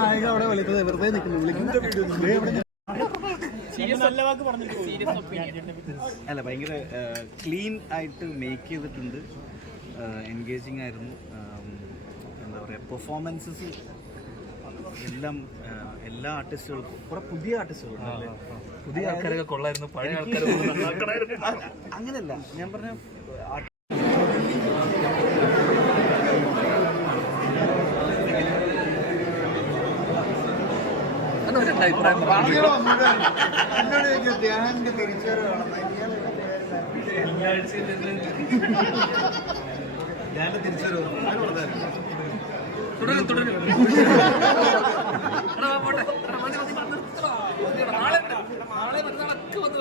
നായിക അവിടെ വിളിച്ചത് വെറുതെ നിൽക്കുന്നു. അല്ല, ഭയങ്കര ക്ലീൻ ആയിട്ട് മേക്ക് ചെയ്തിട്ടുണ്ട്. എൻഗേജിങ് ആയിരുന്നു. എന്താ പറയുക, പെർഫോമൻസസ് എല്ലാം എല്ലാ ആർട്ടിസ്റ്റുകൾക്കും കുറെ പുതിയ ആർട്ടിസ്റ്റുകളുണ്ട്. പുതിയ ആൾക്കാരൊക്കെ കൊള്ളായിരുന്നു, പഴയ ആൾക്കാർ അങ്ങനെയല്ല ഞാൻ പറഞ്ഞ തുടരും തുടരും. നാളെ മറ്റന്നാളൊക്കെ വന്ന്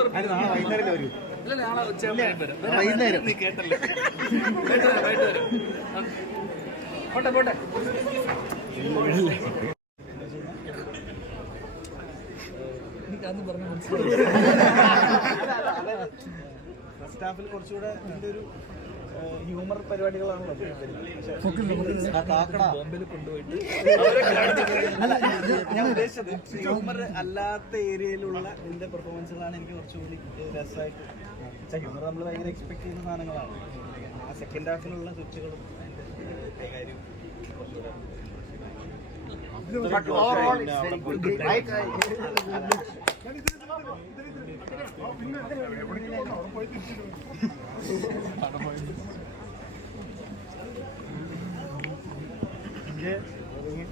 ഇല്ല, നാളെ വൈകുന്നേരം നീ കേട്ടല്ലേ. വൈകിട്ട് വരും. പോട്ടെ പോട്ടെ. എനിക്കന്ന് പറഞ്ഞു മനസ്സിലായി. ഫസ്റ്റ് ഹാഫിൽ കുറച്ചുകൂടെ ഇതിൻ്റെ ഒരു ഹ്യൂമർ പരിപാടികളാണല്ലോ. ബോംബെയിൽ കൊണ്ടുപോയിട്ട് അല്ല, ഞാൻ ഉദ്ദേശിച്ചത് ഹ്യൂമർ അല്ലാത്ത ഏരിയയിലുള്ള ഇതിന്റെ പെർഫോമൻസുകളാണ് എനിക്ക് കുറച്ചുകൂടി രസമായിട്ട്. ഹ്യൂമർ നമ്മൾ ഭയങ്കര എക്സ്പെക്ട് ചെയ്യുന്ന സാധനങ്ങളാണ്. ആ സെക്കൻഡ് ഹാഫിലുള്ള സ്വിച്ചുകളും അതിന്റെ കൈകാര്യം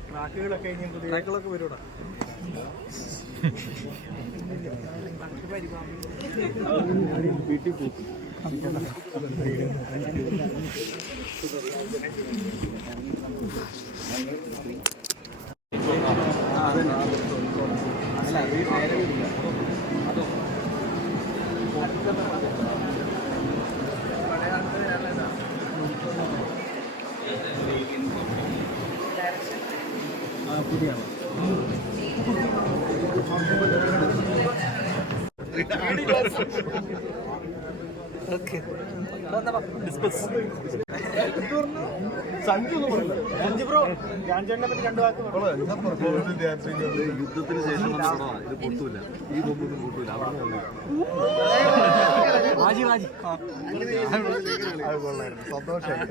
ട്രാക്കുകളൊക്കെ വരൂടാ. വീട്ടിൽ പോകും. യുദ്ധത്തിന് ശേഷം ഇത് പൊട്ടൂല, ഈ ബൊമ്പൊന്നും പൊട്ടൂല. സന്തോഷമായി.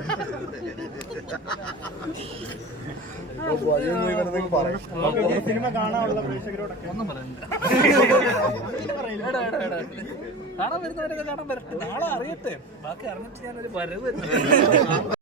സിനിമ കാണാനുള്ള പ്രേക്ഷകരോടൊക്കെ ഒന്നും പറയുന്നില്ല. കാണാൻ വരുന്നവരൊക്കെ കാണാൻ വരട്ടെ. നാളെ അറിയട്ടെ. ബാക്കി അറിഞ്ഞിട്ട് ഞാനൊരു വരവ്